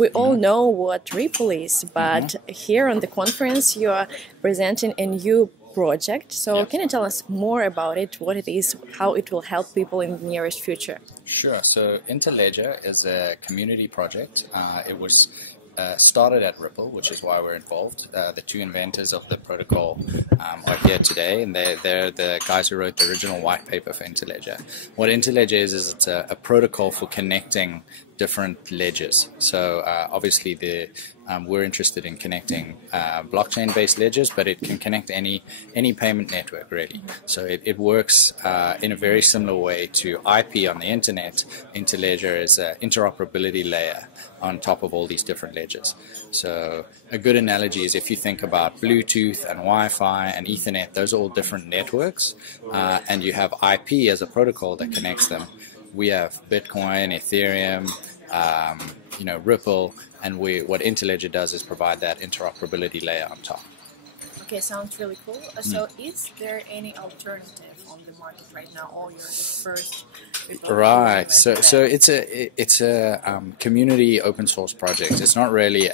we all know what Ripple is, but here on the conference you are presenting a new project. So can you tell us more about it, what it is, how it will help people in the nearest future? Sure. So Interledger is a community project. It was started at Ripple, which is why we're involved. The two inventors of the protocol are here today, and they're the guys who wrote the original white paper for Interledger. What Interledger is it's a protocol for connecting different ledgers. So obviously we're interested in connecting blockchain-based ledgers, but it can connect any payment network, really. So it works in a very similar way to IP on the internet. Interledger is an interoperability layer on top of all these different ledgers. So a good analogy is if you think about Bluetooth and Wi-Fi and Ethernet, those are all different networks, and you have IP as a protocol that connects them. We have Bitcoin, Ethereum, Ripple, and what Interledger does is provide that interoperability layer on top. Okay, sounds really cool. So is there any alternative on the market right now, or you're the first? Right. So it's a community open source project. It's not really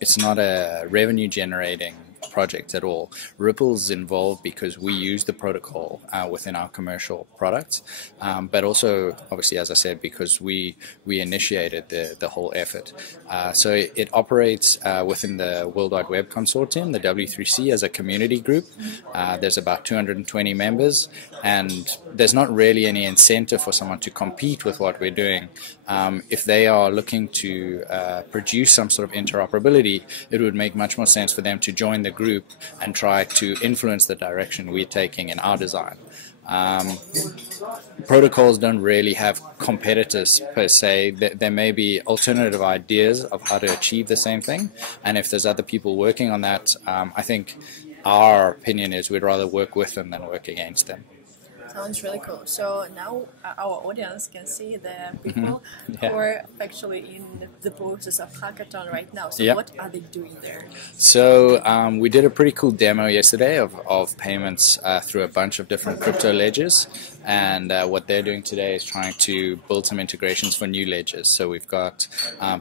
it's not a revenue generating project at all. Ripple's involved because we use the protocol within our commercial products, but also obviously, as I said, because we initiated the whole effort. So it operates within the World Wide Web Consortium, the W3C, as a community group. There's about 220 members, and there's not really any incentive for someone to compete with what we're doing. If they are looking to produce some sort of interoperability, it would make much more sense for them to join the group and try to influence the direction we're taking in our design. Protocols don't really have competitors per se. There may be alternative ideas of how to achieve the same thing, and if there's other people working on that, I think our opinion is we'd rather work with them than work against them. Sounds really cool. So now our audience can see the people who are actually in the process of hackathon right now. So what are they doing there? So we did a pretty cool demo yesterday of payments through a bunch of different crypto ledgers. And what they're doing today is trying to build some integrations for new ledgers. So we've got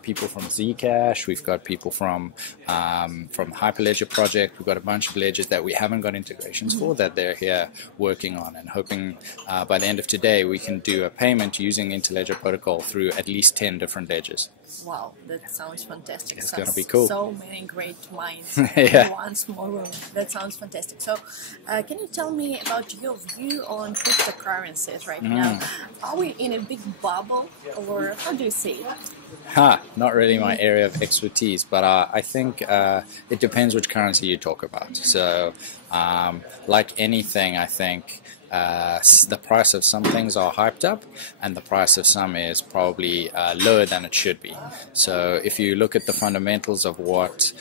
people from Zcash, we've got people from Hyperledger project, we've got a bunch of ledgers that we haven't got integrations for that they're here working on, and hoping by the end of today we can do a payment using Interledger protocol through at least 10 different ledgers. Wow, that sounds fantastic. It's going to be cool. So many great minds in one small room. That sounds fantastic. So can you tell me about your view on cryptocurrencies right now? Are we in a big bubble, or how do you see it? Not really my area of expertise, but I think it depends which currency you talk about. So like anything, I think the price of some things are hyped up, and the price of some is probably lower than it should be. So if you look at the fundamentals of what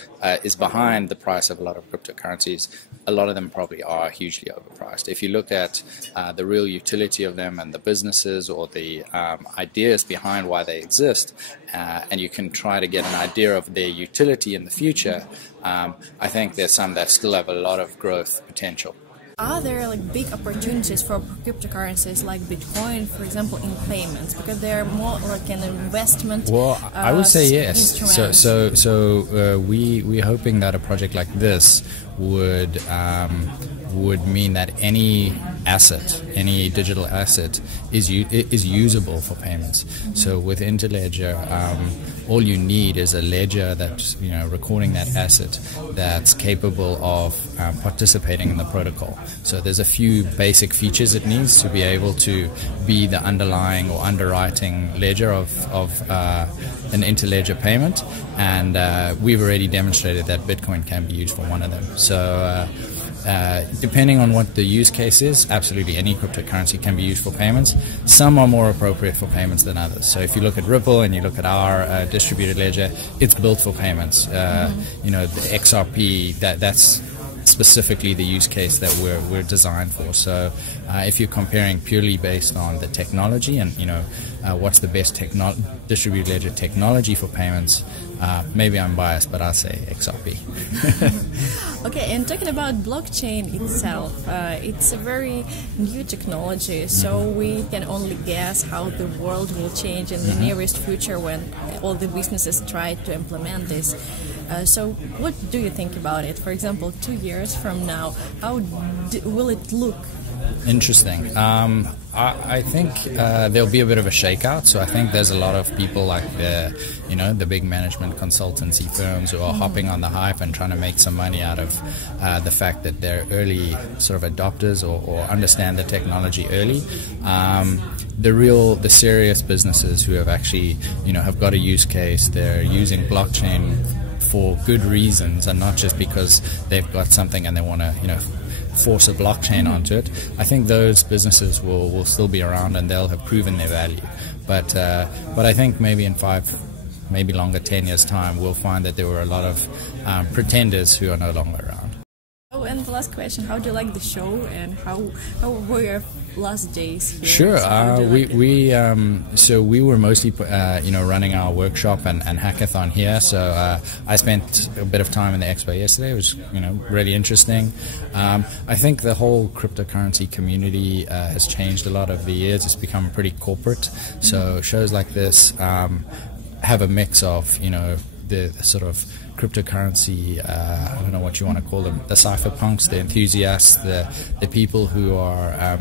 is behind the price of a lot of cryptocurrencies, a lot of them probably are hugely overpriced. If you look at the real utility of them and the businesses or the ideas behind why they exist, and you can try to get an idea of their utility in the future, I think there's some that still have a lot of growth potential. Are there like big opportunities for cryptocurrencies like Bitcoin, for example, in payments, because they are more like an investment? Well, I would say yes. So we're hoping that a project like this would mean that any asset, any digital asset, is usable for payments. So with Interledger, all you need is a ledger that's recording that asset that's capable of participating in the protocol. So there's a few basic features it needs to be able to be the underlying or underwriting ledger of an Interledger payment, and we've already demonstrated that Bitcoin can be used for one of them. So depending on what the use case is, absolutely any cryptocurrency can be used for payments. Some are more appropriate for payments than others. So if you look at Ripple and you look at our distributed ledger, it's built for payments. The XRP, that's specifically the use case that we're designed for. So if you're comparing purely based on the technology and what's the best distributed ledger technology for payments, maybe I'm biased, but I'll say XRP. Okay, and talking about blockchain itself, it's a very new technology, so we can only guess how the world will change in the nearest future when all the businesses try to implement this. So what do you think about it? For example, 2 years from now, how will it look? Interesting. I think there'll be a bit of a shakeout. So I think there's a lot of people like the big management consultancy firms who are hopping on the hype and trying to make some money out of the fact that they're early sort of adopters or understand the technology early. The serious businesses who have actually have got a use case, they're using blockchain for good reasons and not just because they've got something and they want to force a blockchain onto it. I think those businesses will still be around and they'll have proven their value. But I think maybe in 5, maybe longer, 10 years time, we'll find that there were a lot of pretenders who are no longer around. Oh, and the last question: how do you like the show, and how were your last days here? Sure. So we were mostly running our workshop and hackathon here. So I spent a bit of time in the expo yesterday. It was really interesting. I think the whole cryptocurrency community has changed a lot over the years. It's become pretty corporate. So shows like this have a mix of the sort of cryptocurrency, I don't know what you want to call them, the cypherpunks, the enthusiasts, the people who are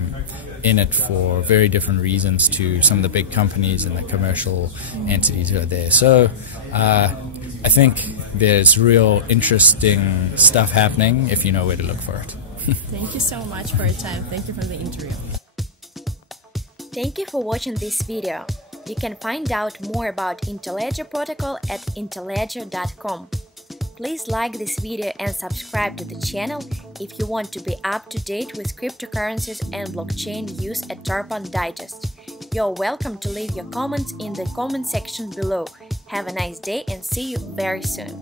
in it for very different reasons to some of the big companies and the commercial entities who are there. So I think there's real interesting stuff happening if you know where to look for it. Thank you so much for your time. Thank you for the interview. Thank you for watching this video. You can find out more about Interledger protocol at interledger.com. Please like this video and subscribe to the channel if you want to be up to date with cryptocurrencies and blockchain use at Tarpon Digest. You're welcome to leave your comments in the comment section below. Have a nice day and see you very soon.